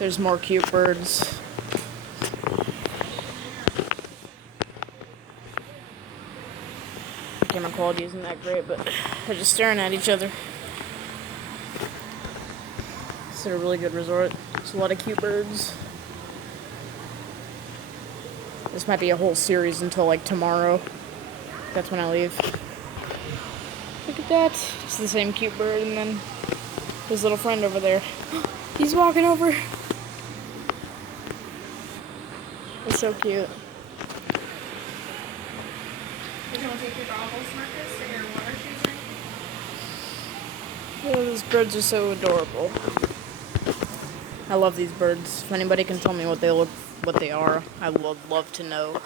There's more cute birds. Camera quality isn't that great, but they're just staring at each other. It's a really good resort. There's a lot of cute birds. This might be a whole series until like tomorrow. That's when I leave. Look at that. It's the same cute bird, and then his little friend over there. He's walking over. It's so cute. Did you want to take your goggles, Marcus, or your water shoes? Oh, these birds are so adorable. I love these birds. If anybody can tell me what they are, I would love to know.